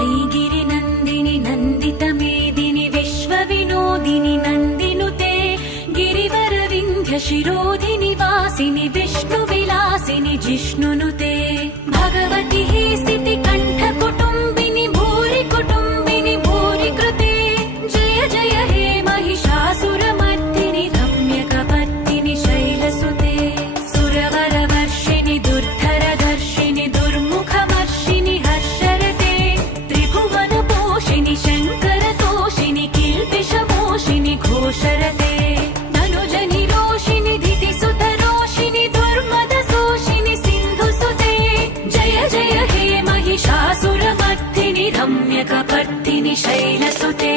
ऐगिरिनन्दिनि नन्दितमेदिनि विश्वविनोदिनि नन्दिनुते गिरिवरविन्ध्यशिरोधिनि वासिनि विष्णुविलासिनि जिष्णुनुते भगवति हे स्थितिकण्ठकुटुम्बिनि भूरि कुटुम्बिनि भूरि कृते जय जय हे महिषासुरमर्दिनि रम्यकपर्दिनि शैलसुते सुरवरवर्षिणि दुर्धरधर्षिणि दुर्मुखमर्षिणि हर्षरते त्रिभुवनपोषिणि शङ्करतोषिणि किल्बिषमोषिणि घोषरते तनुजनिरोषिणि धितिसुतरोषिणि दुर्मदशोषिणि सिन्धुसुते जय जय हे महिषासुरमर्दिनि रम्यकपर्दिनि शैलसुते